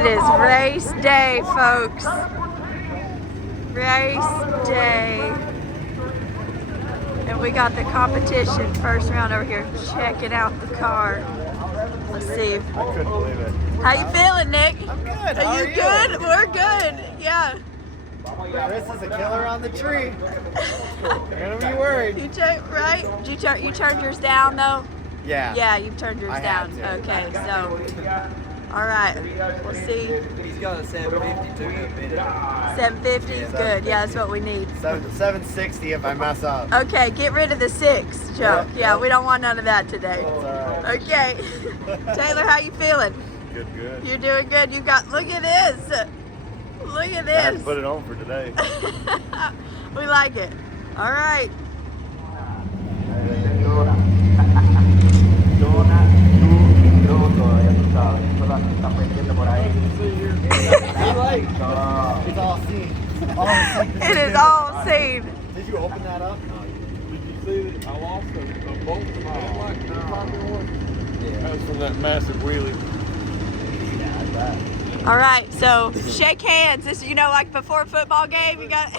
It is race day, folks. Race day. And we got the competition first round over here. Checking out the car. Let's see. I couldn't believe it. How you feeling, Nick? I'm good. Are you good? We're good. Yeah. Chris is a killer on the tree. You're gonna be worried. Right? You turned yours down though? Yeah. Yeah, you've turned yours down. Okay, so. All right. We'll see. He's got a 750 too. 750 is good. Yeah, that's what we need. 760 if I mess up. Okay, get rid of the 6 joke. Yeah, we don't want none of that today. That's all right. Okay. Taylor, how you feeling? Good. You're doing good. You got, look at this. Look at I had to this. put it on for today. We like it. All right. It's all seen. It is all seen. Did you open that up? Did you see that I lost a bolt to my headlight? Yeah. That was from that massive wheelie. Yeah, I bet. All right, so shake hands. This, you know, like before a football game, you got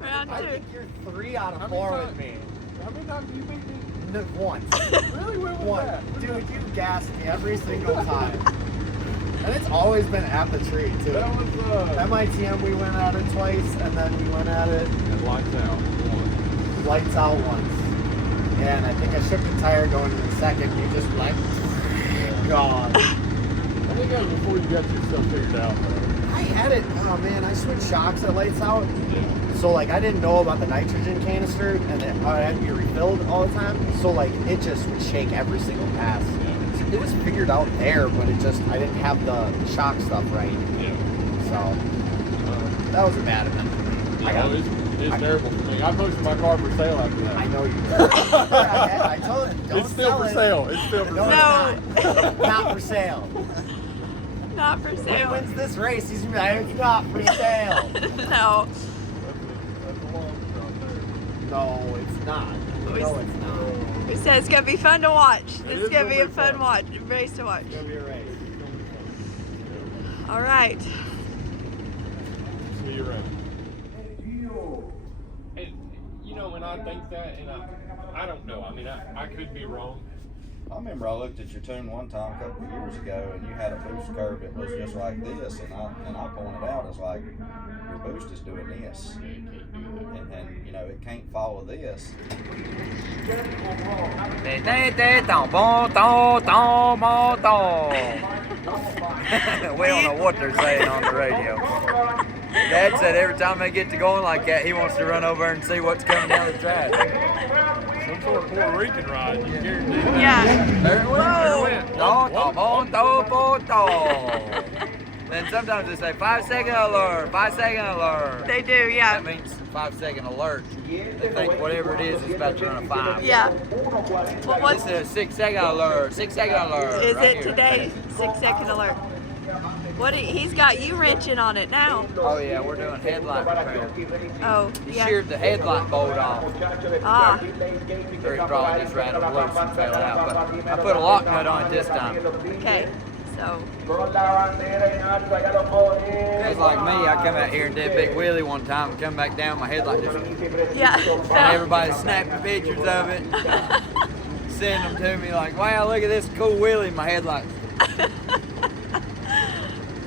round I 2. think you're 3 out of 4 with me. How many times have you beat me? Once. Really? When was that? Dude, you gassed me every single time. And it's always been at the tree, too. That was, MITM, we went at it twice, and then we went at it and lights out. lights out once. Yeah, and I think I shook the tire going to the second. You just like, God. I think that was before you got yourself figured out, though. I had it, oh man, I switched shocks at lights out. So like I didn't know about the nitrogen canister and it had to be refilled all the time. So like it just would shake every single pass. So it was figured out there, but it just, I didn't have the shock stuff right. Yeah. So that was a bad event for me. It's terrible for me. I posted my car for sale after that. I know you did. I told you, don't It's still for sale. It's still for No, sale. it's not. Not for sale. Not for When he sale. wins this race, he's gonna be like, it's not for sale. No. That's a long shot there. No, it's not. No, it's not. We said it's gonna be fun to watch. This is is gonna be a gonna be fun race to watch. It's gonna be a race. All right. See you around. And, you know, when I think that, and I don't know. I mean, I could be wrong. I remember I looked at your tune one time a couple of years ago, and you had a boost curve that was just like this, and I pointed out, it's like your boost is doing this, Yeah, you can't do that. and you know it can't follow this. We don't know what they're saying on the radio. Dad said every time they get to going like that, he wants to run over and see what's coming down the track. Some sort of Puerto Rican ride, you guarantee that. Yeah. There it went. Whoa. Then sometimes they say 5-second alert, 5-second alert. They do, yeah. That means 5-second alert. They think whatever it is about to run a 5. Yeah. Well, what's This is a 6-second alert, 6-second alert. is right it here. today? 6-second alert. He's got you wrenching on it now. Oh yeah, we're doing headlight repair. Oh, He yeah. sheared the headlight bolt off. Ah, Or he probably just ran it loose and fell out. But I put a lock nut on it this time. okay. So, It's like me, I come out here and did a big wheelie one time and come back down, my headlight just, yeah. and everybody snapping pictures of it, send them to me like, wow, look at this cool wheelie, my headlight.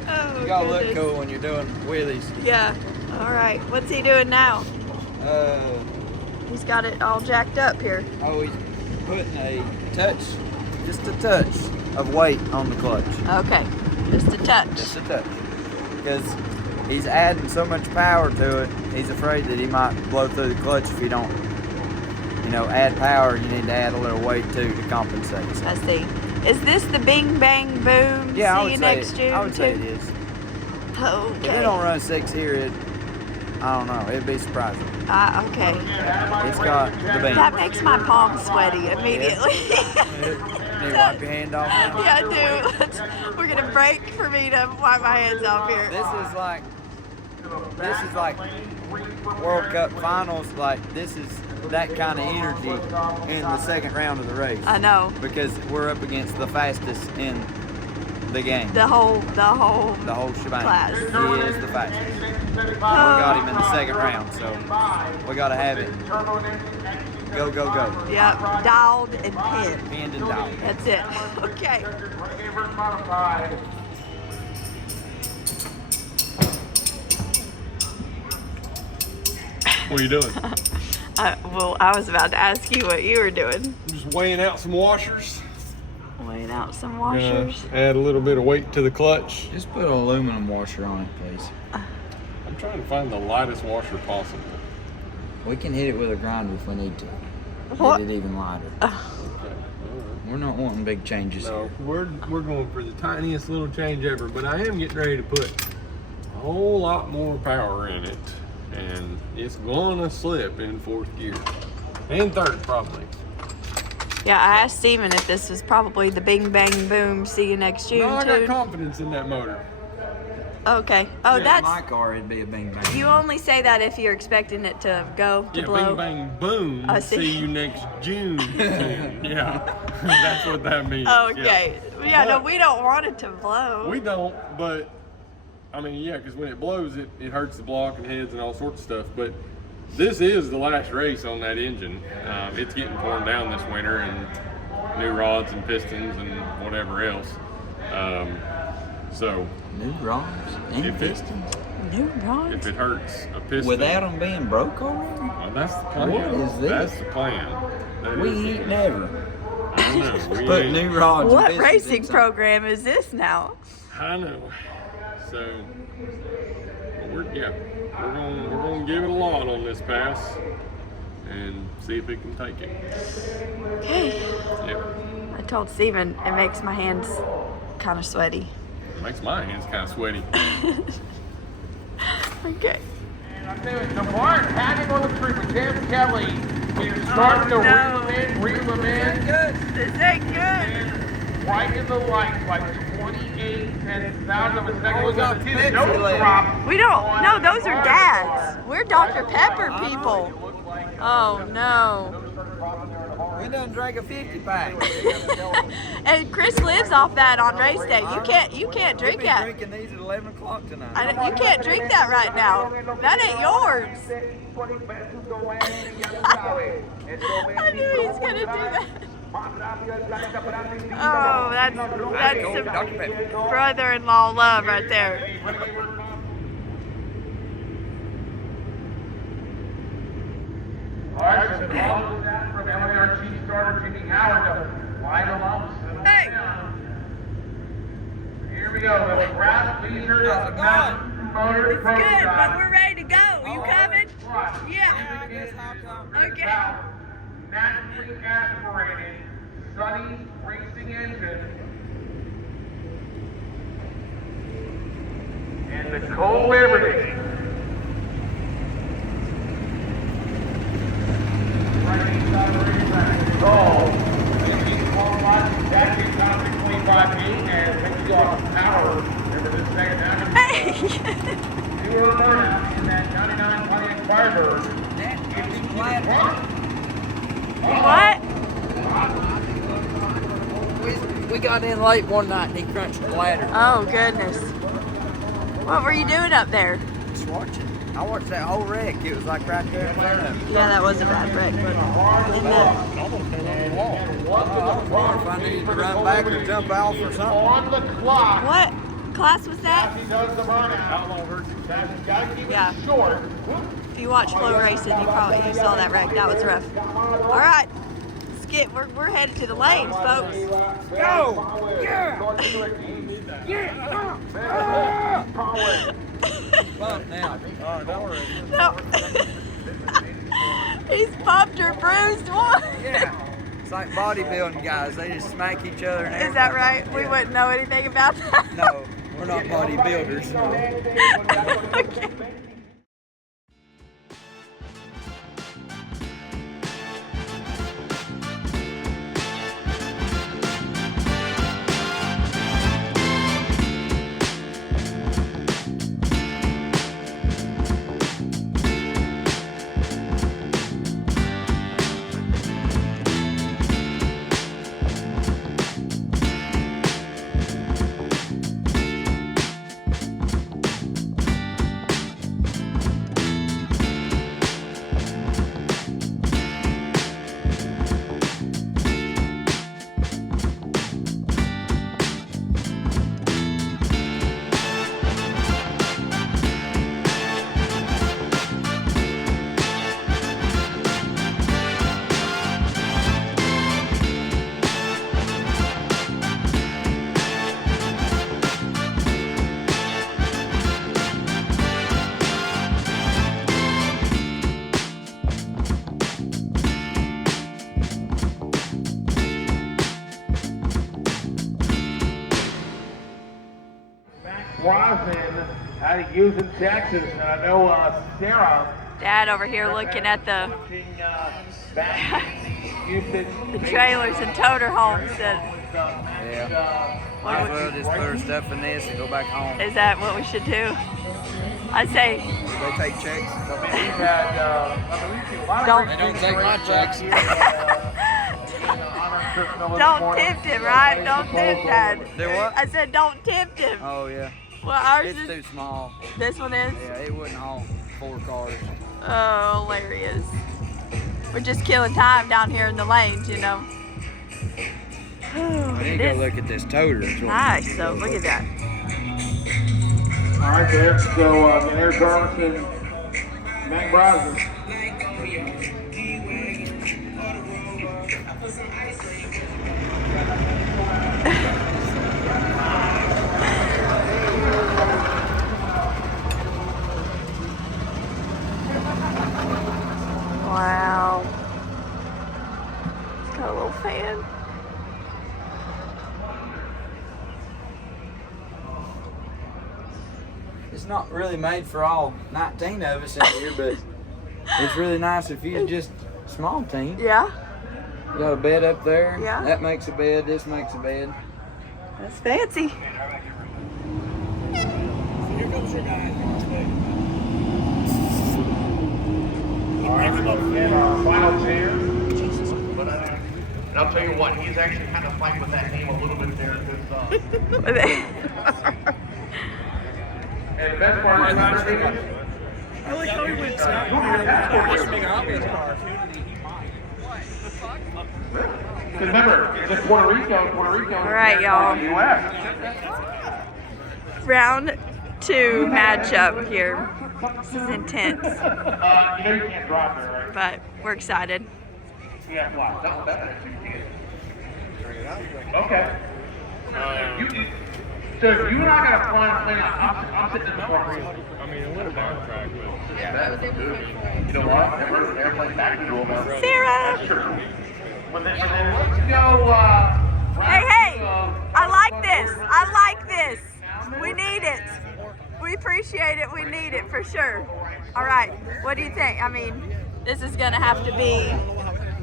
Oh, You gotta look goodness. cool when you're doing wheelies. Yeah. All right. What's he doing now? He's got it all jacked up here. Oh, he's putting a touch, just a touch of weight on the clutch. Okay. Just a touch. Just a touch. Because he's adding so much power to it, he's afraid that he might blow through the clutch if you don't, add power. You need to add a little weight too to compensate. So, I see. Is this the Bing Bang Boom? yeah, See you next June I would say too? it is. If Okay. they don't run 6 here, I don't know. It'd be surprising. Okay. It's got the beam. That makes my palms sweaty immediately. Need to wipe your hand off now? Yeah, I do. We're gonna break for me to wipe my hands off here. This is like World Cup finals. Like this is that kind of energy in the second round of the race. I know. Because we're up against the fastest in the game. The whole Shebang. class. He is the fastest. We got him in the second round, so we got to have it. Go, go, go. Yep, dialed and pinned. Pinned and dialed. That's it. Okay. What are you doing? Well, I was about to ask you what you were doing. I'm just weighing out some washers. Weighing out some washers. Add a little bit of weight to the clutch. Just put an aluminum washer on it, please. I'm trying to find the lightest washer possible. We can hit it with a grinder if we need to. What? Get it even lighter. Okay. All right. We're not wanting big changes. No, we're going for the tiniest little change ever, but I am getting ready to put a whole lot more power in it, and it's gonna slip in fourth gear and third probably. Yeah, I asked Steven if this was probably the bing bang boom see you next June No, I got tune. confidence in that motor. Okay. Oh, Yeah, that's. my car, it'd be a bing bang. You only say that if you're expecting it to go to Yeah, blow. bing bang boom. I see. See you next June. Yeah, that's what that means. Okay. Yeah, no, But- we don't want it to blow. We don't, but I mean, yeah, because when it blows, it hurts the block and heads and all sorts of stuff. But this is the last race on that engine. It's getting torn down this winter, and new rods and pistons and whatever else. So New rods and If it- pistons. New rods. if it hurts a piston, Without them being broke already? well, that's the plan. What is this? That's the plan. That We is the ain't plan. never. I know, we Put ain't. new rods What and pistons racing in some- program is this now? I know. So, but we're gonna give it a lot on this pass and see if it can take it. Okay. Yep. I told Steven it makes my hands kind of sweaty. It makes my hands kind of sweaty. Okay. The bar is hanging on the tree with Tim Kelly. He's starting to reel him in. This ain't good. Right in the lights, like 28/10,000 of a second. Oh, we got See the Pepsi nose left. drop. We don't. No, those are dads. We're Dr. Pepper people. Oh no. We done drank a 50 pack. And Chris lives off that on race day. You can't drink We'll be that. drinking these at 11 o'clock tonight. You can't drink that right now. That ain't yours. I knew he was gonna do that. Oh, that's some brother-in-law love right there. All right, so all of that from LAR Chief Starter Jimmy Howard to Lionel Lumps. Hey. Here we go. The grass leader of the mountain motor It's good, but prototype. we're ready to go. You coming? Yeah. Okay. Naturally aspirated, sunny racing engine. And the Cole Liberty. Cole. That gets out to 25 feet and takes you off the power into the second half. Hey. You were burnout in that 99 Pontiac Firebird. What? We got in late one night and he crunched the ladder. Oh goodness. What were you doing up there? Just watching. I watched that whole wreck. It was like right there in front of me. Yeah, that was a bad wreck, but I was wondering if I needed to run back or jump off or something. On the clock. what class was that? He does the burnout. Outlaw versus Sassy. Gotta keep Yeah. it short. If you watch Flow Racing, you saw that wreck. That was rough. All right, skip. We're headed to the lanes, folks. Go! Yeah! Bump now. Oh, don't worry. No. He's pumped or bruised one. Yeah. It's like bodybuilding guys. They just smack each other and Is that right? We wouldn't know anything about that. No, we're not bodybuilders. Okay. Crosman out of Houston, Texas. And I know Sarah. Dad over here looking at the trailers and toter homes. Yeah. Might as well just put her stuff in this and go back home. Is that what we should do? I say. They take checks. Don't. They don't take my checks. Don't tempt him, right? Don't tempt Dad. Do what? I said don't tempt him. Oh yeah. Well, ours It's is. too small. This one is. Yeah, it wouldn't haul 4 cars. Oh, hilarious. We're just killing time down here in the lanes, you know. I need to go look at this toter. Nice, so look at that. All right, there. So, there's Jarvis and Mac Brosnan. Wow. It's got a little fan. It's not really made for all 19 of us in here, but it's really nice if you're just a small team. Yeah, You got a bed up there. Yeah. That makes a bed. This makes a bed. that's fancy. Here comes your guy. All right, and our final chair. But and I'll tell you what, he's actually kind of fighting with that name a little bit there. And the best part is I like how he went down. because remember, it's in Puerto Rico. All right, y'all. U.S. Round 2 matchup here. This is intense, You know you can't drive there, right? but we're excited. Yeah, wow. That actually you can. Okay. So you and I got a plan. I'm sitting in the front row. I mean, it would have been track, but You know what? They're playing back to now. Sarah! Sure. Let's go. Hey, I like this. I like this. We need it. We appreciate it. We need it for sure. All right. What do you think? I mean, this is going to have to be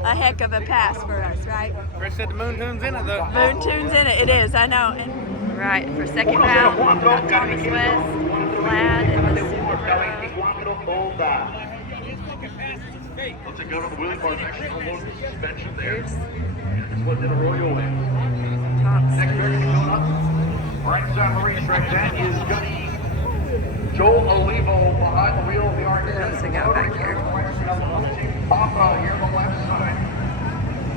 a heck of a pass for us, right? Chris said the moon tune's in it though. Moon tune's in it. It is. I know. And, right. For second round, we got Thomas West, Vlad, and the Let's go to the wheelie bar next to the suspension there. It's what did a royal win. Next variant coming up. Right side of the racetrack, that is Gunny. Joel Olivo behind the wheel of the Arctic. What else we got back here? Papa here on the left side.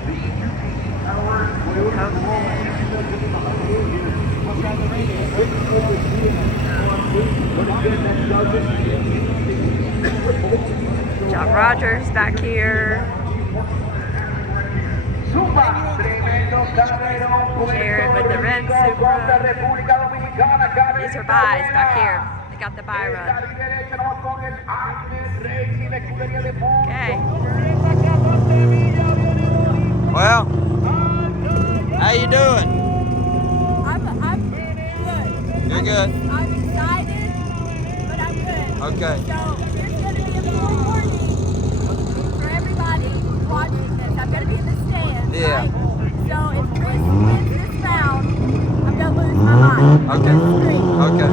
The 2 hours John Rogers back here. Jared with the red Supra. These are buys back here. They got the buy run. Okay. Well, how you doing? I'm good. You're good. I'm excited, but I'm good. Okay. So here's going to be a little warning for everybody watching this. I'm going to be in the stands, Yeah. right? So if Chris wins this round, I'm going to lose my mind. I'm Okay. gonna scream. Okay.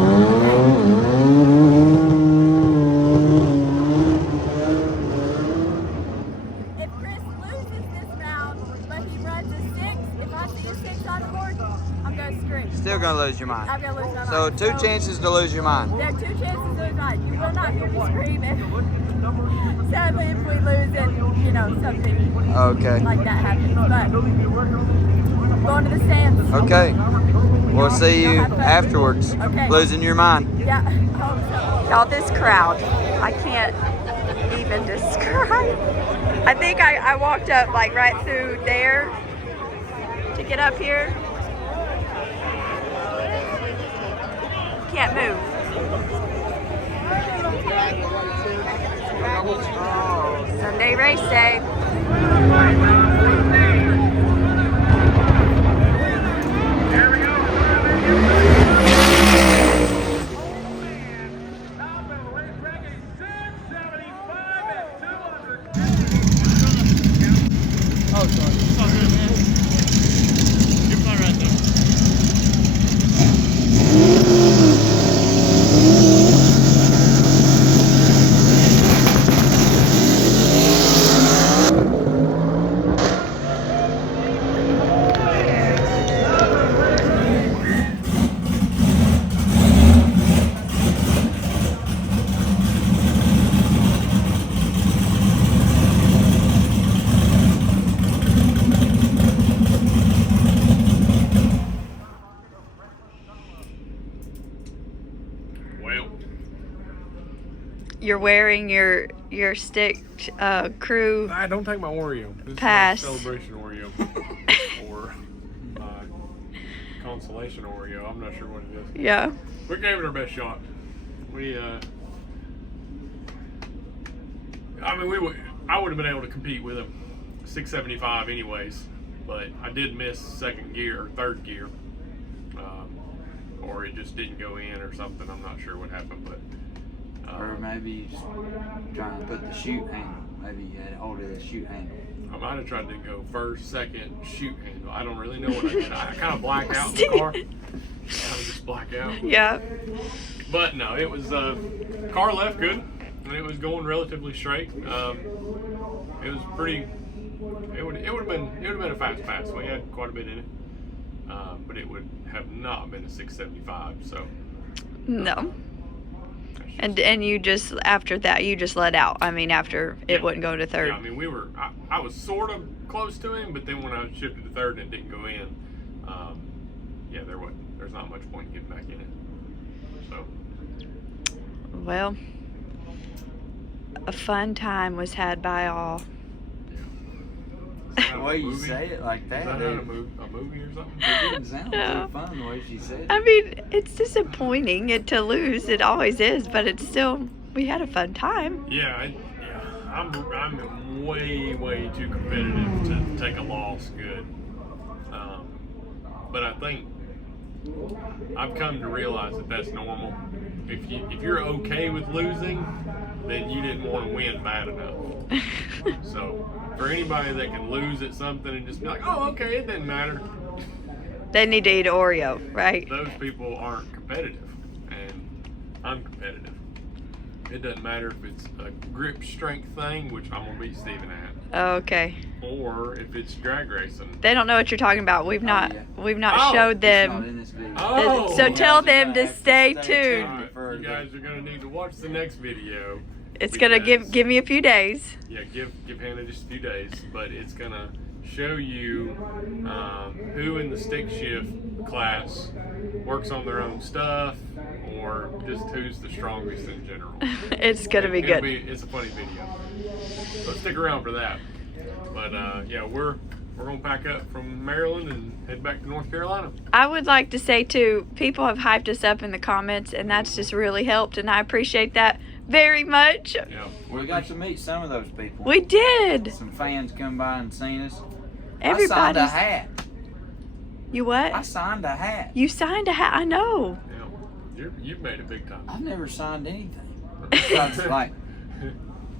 If Chris loses this round, but he runs a 6, if I see a 6 on the board, I'm going to scream. Still gonna lose your mind. I'm going to lose my So mind. 2 chances to lose your mind. There are 2 chances to lose mine. You will not hear me screaming. Sadly, if we lose it, you know, something Okay. like that happens. But going to the stands. Okay. We'll see you Have fun. afterwards. Okay. Losing your mind. Yeah, I hope so. Y'all, this crowd, I can't even describe. I think I walked up like right through there to get up here. Can't move. Sunday race day. you're wearing your stick crew. I don't take my Oreo. This Pass. is my celebration Oreo. Or consolation Oreo. I'm not sure what it is. Yeah. We gave it our best shot. I would have been able to compete with a 675 anyways, but I did miss second gear or third gear, or it just didn't go in or something. I'm not sure what happened, but Or maybe he's trying to put the chute handle. Maybe you had a hold of the chute handle. I might have tried to go first, second, chute handle. I don't really know what I did. I kind of blacked out in the car. I just black out. Yeah. But no, it was car left good, and it was going relatively straight. It was pretty. It would have been a fast pass. We had quite a bit in it, but it would have not been a 675. So No. And you just, after that, you just let out. I mean, after it wouldn't go to third. Yeah, I mean, I was sort of close to him, but then when I shifted to third and it didn't go in, there's not much point in getting back in it. So. Well, a fun time was had by all. The way you say it like that, Is that a movie or something? it didn't sound No. too fun the way she said it. I mean, it's disappointing to lose. It always is, but it's still, we had a fun time. I'm way too competitive to take a loss good. But I think I've come to realize that that's normal. If you're okay with losing, then you didn't want to win bad enough. So for anybody that can lose at something and just be like, oh, okay, it didn't matter. They need to eat Oreo, right? Those people aren't competitive, and I'm competitive. It doesn't matter if it's a grip strength thing, which I'm gonna beat Steven at, Okay. or if it's drag racing. They don't know what you're talking about. We've not Oh, showed It's not them. in this video. Oh, So tell You guys them are to gonna have stay to tuned. All right, you guys are gonna need to watch the next video. It's gonna because- give me a few days. Yeah, give Hannah just a few days, but it's gonna show you who in the stick shift class works on their own stuff, or just who's the strongest in general. It's gonna be It'll good. It's a funny video, so stick around for that. But we're gonna pack up from Maryland and head back to North Carolina. I would like to say too, people have hyped us up in the comments, and that's just really helped, and I appreciate that very much. Yeah, We got to meet some of those people. We did. Some fans come by and seen us. I Everybody's. signed a hat. You what? I signed a hat. You signed a hat. I know. you've made it big time. I've never signed anything. Besides, like,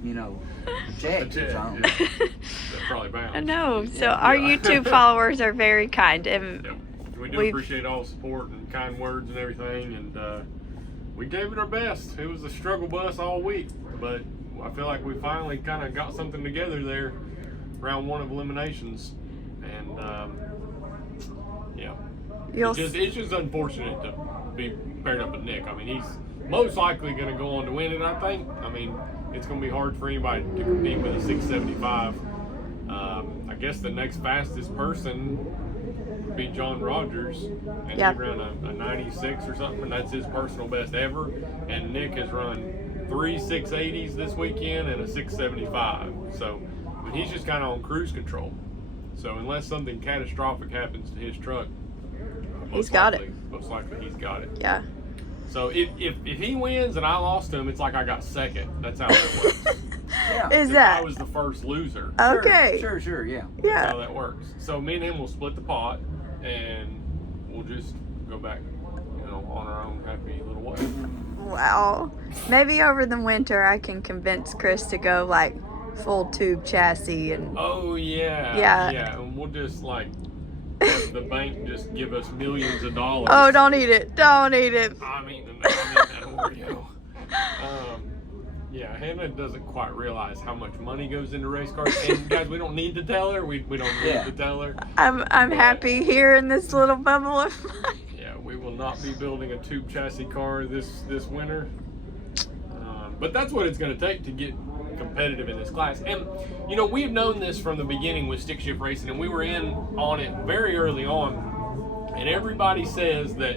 you know, a check A check, or something. yeah. That's probably bound. I know. So our YouTube followers are very kind, and Yeah, we do We've- appreciate all the support and kind words and everything, and we gave it our best. It was a struggle bus all week, but I feel like we finally kind of got something together there, round one of eliminations, and it's just unfortunate to be paired up with Nick. I mean, he's most likely going to go on to win it, I think. I mean, it's going to be hard for anybody to compete with a 675. I guess the next fastest person would be John Rogers, and Yep. he ran a 96 or something, and that's his personal best ever. And Nick has run 3 680s this weekend and a 675. So he's just kind of on cruise control. So unless something catastrophic happens to his truck, He's got it. Most likely he's got it. yeah. So if he wins and I lost to him, it's like I got second. That's how that works. Yeah. Is If that I was the first loser. okay? Sure, yeah. That's Yeah. how that works. So me and him will split the pot, and we'll just go back, on our own happy little way. Wow. Maybe over the winter I can convince Chris to go like full tube chassis and Oh yeah. Yeah. Yeah, and we'll just have the bank just give us millions of dollars. oh, don't eat it. Don't eat it. I'm eating that Oreo. Yeah, Hannah doesn't quite realize how much money goes into race cars. And guys, we don't need to tell her. We don't need to tell her. I'm happy here in this little bubble of mine. Yeah, we will not be building a tube chassis car this winter. But that's what it's going to take to get competitive in this class. And, we've known this from the beginning with stick shift racing, and we were in on it very early on. And everybody says that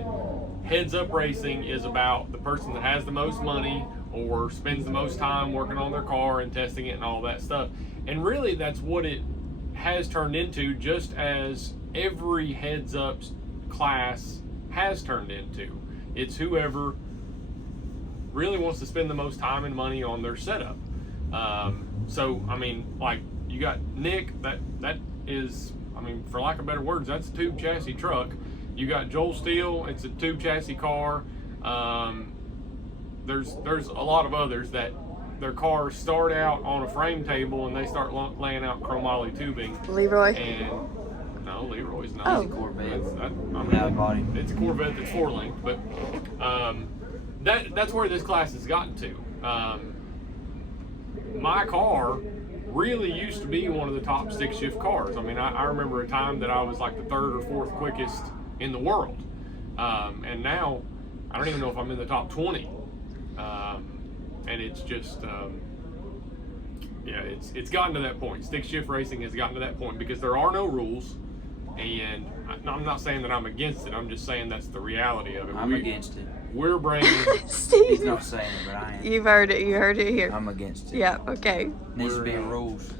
heads up racing is about the person that has the most money or spends the most time working on their car and testing it and all that stuff. And really that's what it has turned into, just as every heads up class has turned into. It's whoever really wants to spend the most time and money on their setup. So I mean, like, you got Nick, that is, I mean, for lack of better words, that's a tube chassis truck. You got Joel Steele, it's a tube chassis car. There's a lot of others that their cars start out on a frame table and they start laying out chromoly tubing. Leroy. And no, Leroy's not. Oh. It's a Corvette. Loud body. It's a Corvette that's 4-linked, but that's where this class has gotten to. My car really used to be one of the top stick shift cars. I mean, I remember a time that I was like the 3rd or 4th quickest in the world. And now I don't even know if I'm in the top 20. And it's just, yeah, it's gotten to that point. Stick shift racing has gotten to that point because there are no rules. And I'm not saying that I'm against it. I'm just saying that's the reality of it. I'm against it. We're bringing. Steve. He's not saying it, but I am. You've heard it. You heard it here. I'm against it. Yeah. Okay. Needs to be rules.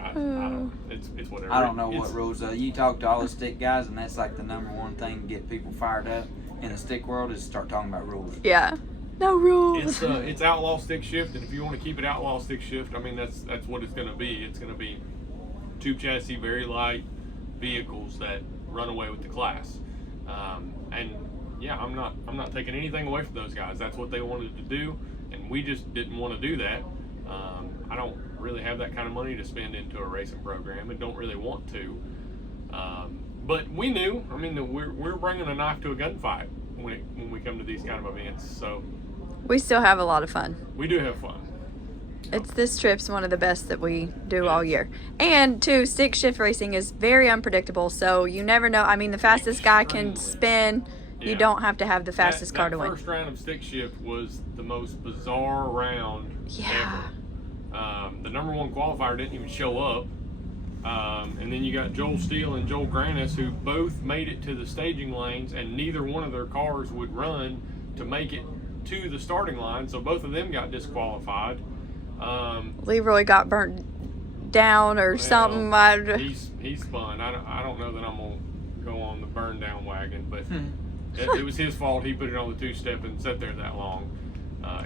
I don't, it's whatever. I don't know what rules. You talk to all the stick guys, and that's like the #1 thing to get people fired up in the stick world is start talking about rules. Yeah. No rules. It's outlaw stick shift, and if you want to keep it outlaw stick shift, I mean that's what it's going to be. It's going to be tube chassis, very light vehicles that run away with the class. And yeah, I'm not taking anything away from those guys. That's what they wanted to do, and we just didn't want to do that. I don't really have that kind of money to spend into a racing program, and don't really want to. But we knew. I mean, that we're bringing a knife to a gunfight when we come to these kind of events. So We still have a lot of fun. we do have fun. This trip's one of the best that we do all year. And too, stick shift racing is very unpredictable, so you never know. I mean, the fastest guy can spin. You Yeah. don't have to have the fastest car to that win. first round of stick shift was the most bizarre round Yeah. ever. The #1 qualifier didn't even show up. And then you got Joel Steele and Joel Granis, who both made it to the staging lanes, and neither one of their cars would run to make it to the starting line, so both of them got disqualified. Leroy got burnt down or something. He's spun. I don't know that I'm gonna go on the burn down wagon, but it was his fault. He put it on the 2-step and sat there that long,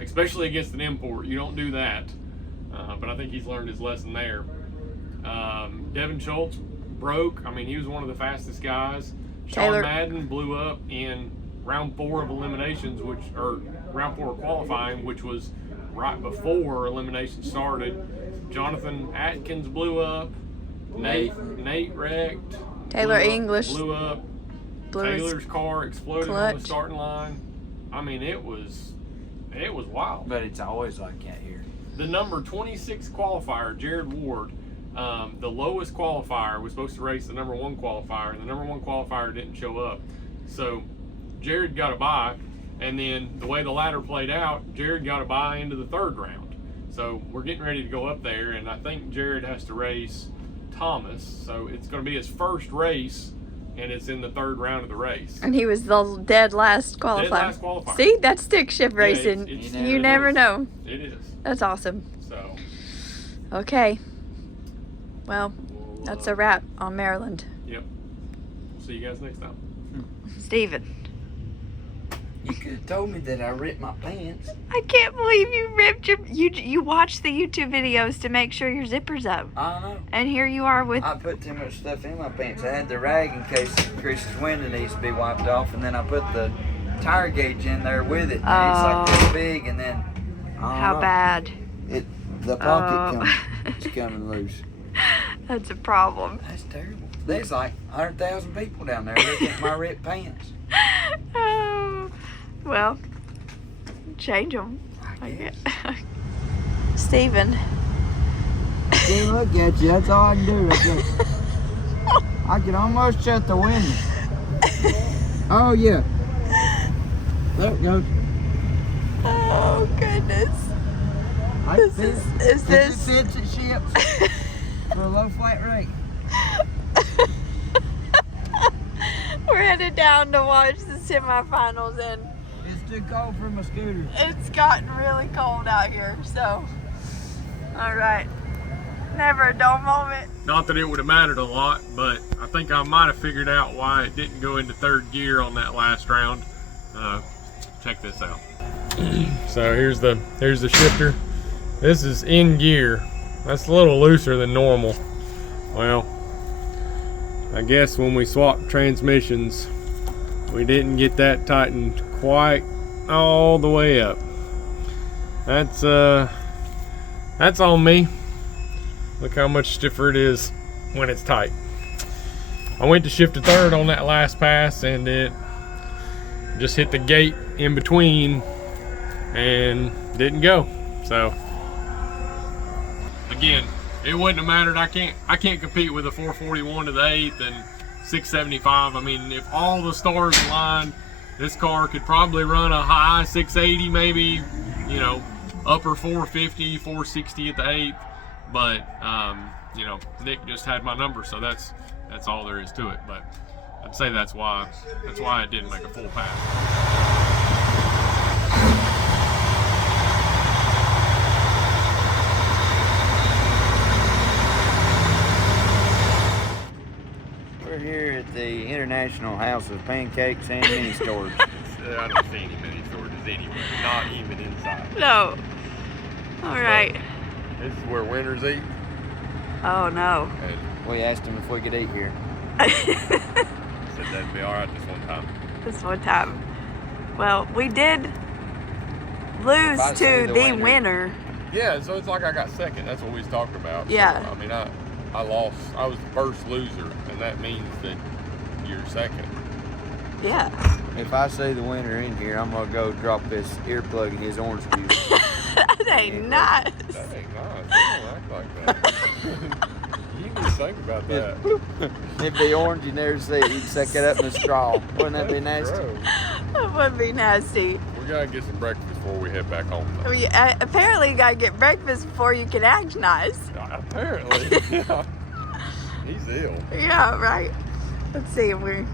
especially against an import. You don't do that. But I think he's learned his lesson there. Devin Schultz broke. I mean, he was one of the fastest guys. Taylor Sean Madden blew up in round 4 of eliminations, round 4 of qualifying, which was right before elimination started. Jonathan Atkins blew up. Nate wrecked. Taylor blew up, English blew up. blew his Taylor's car exploded on clutch. the starting line. I mean, it was wild. But it's always like that here. The number 26 qualifier, Jared Ward, the lowest qualifier, was supposed to race the #1 qualifier, and the #1 qualifier didn't show up. So Jared got a bye, and then the way the ladder played out, Jared got a bye into the 3rd round. So we're getting ready to go up there, and I think Jared has to race Thomas. So it's going to be his first race, and it's in the 3rd round of the race. And he was the dead last qualifier. Dead last qualifier. See, that's stick shift racing. it's- You never know. It is. That's awesome. So Okay. Well, we'll, that's a wrap on Maryland. Yep. See you guys next time. Steven. You could have told me that I ripped my pants. I can't believe you ripped you watched the YouTube videos to make sure your zipper's up. I don't know. And here you are with I put too much stuff in my pants. I had the rag in case Chris's window needs to be wiped off, and then I put the tire gauge in there with it. And it's like this big, and then I don't how know. bad. The pocket it's coming loose. That's a problem. That's terrible. There's like 100,000 people down there looking at my ripped pants. Oh, well, change them. I guess. Steven. Can't look at you. That's all I can do. I can almost shut the window. Oh yeah. There it goes. Oh goodness. Is this fits at ships for a low flat rate. We're headed down to watch the semifinals, and It's too cold for my scooter. It's gotten really cold out here, so. All right. Never a dull moment. Not that it would have mattered a lot, but I think I might have figured out why it didn't go into third gear on that last round. Check this out. So here's the shifter. This is in gear. That's a little looser than normal. Well, I guess when we swapped transmissions, we didn't get that tightened quite all the way up. That's on me. Look how much stiffer it is when it's tight. I went to shift to third on that last pass and it just hit the gate in between and didn't go. So again, it wouldn't have mattered. I can't compete with a 441 to the 8th and 675. I mean, if all the stars aligned, this car could probably run a high 680, maybe, you know, upper 450, 460 at the 8th. But you know, Nick just had my number, so that's all there is to it. But I'd say that's why it didn't make a full pass. We're here at the International House of Pancakes and Mini Storage. I don't see any mini storages anywhere, not even inside. No. All right. This is where winners eat. Oh no. And We asked him if we could eat here. said that'd be all right this one time. This one time. Well, we did lose If I say to the the winner. winner. Yeah, so it's like I got second. That's what we was talking about. Yeah. So, I mean, I lost. I was the first loser, and that means that you're second. Yeah. If I see the winner in here, I'm gonna go drop this earplug in his orange juice. That ain't nice. That ain't nice. Don't act like that. You need to think about that. It'd be orange, you never see it. You'd suck it up in a straw. Wouldn't that be nasty? Gross. That would be nasty. We gotta get some breakfast before we head back home. Though. Apparently you gotta get breakfast before you can act nice. Apparently, yeah. He's ill. Yeah, right. Let's see. We're